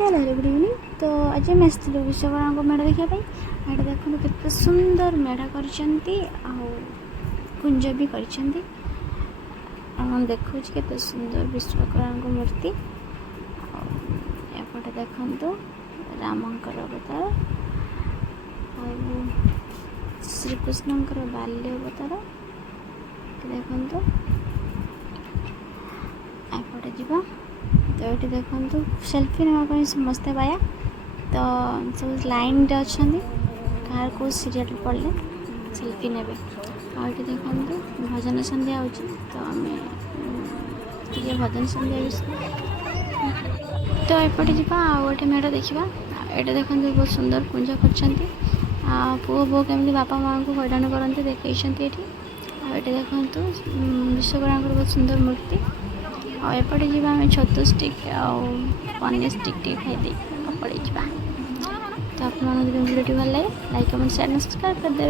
Hello good evening. तो आज आम आसलु विश्वकर्मा मेढ़ देखापी। ये देखो केते सुंदर मेढ़ कर कुंज भी कर देखो केते सुंदर विश्वकर्मा मूर्ति। एपटे देखो रामंकर अवतार श्रीकृष्णंकर बाल्य अवतार देखो। एपटे जीवा तो ये देखो सेल्फी नापी समस्ते पाया तो सब लाइन अच्छा कह को सीरियल पड़े सेल्फी ने आगे देखो भजन संध्या हो तो आम भजन संध्या विषय तो एपटे जा गोटे मेढ़ देखा। ये देखो बहुत सुंदर पूजा कर पुओ बो केमी बापा माँ को हैरान करते देखते ये देखो विश्वकर्मा बहुत सुंदर मूर्ति। और एपटे जी आम छतु स्टिक पनीर स्टिक खाई पड़े जा। तो आप भिडियो भल लगे लाइक कमेंट शेयर सब्सक्राइब करदे।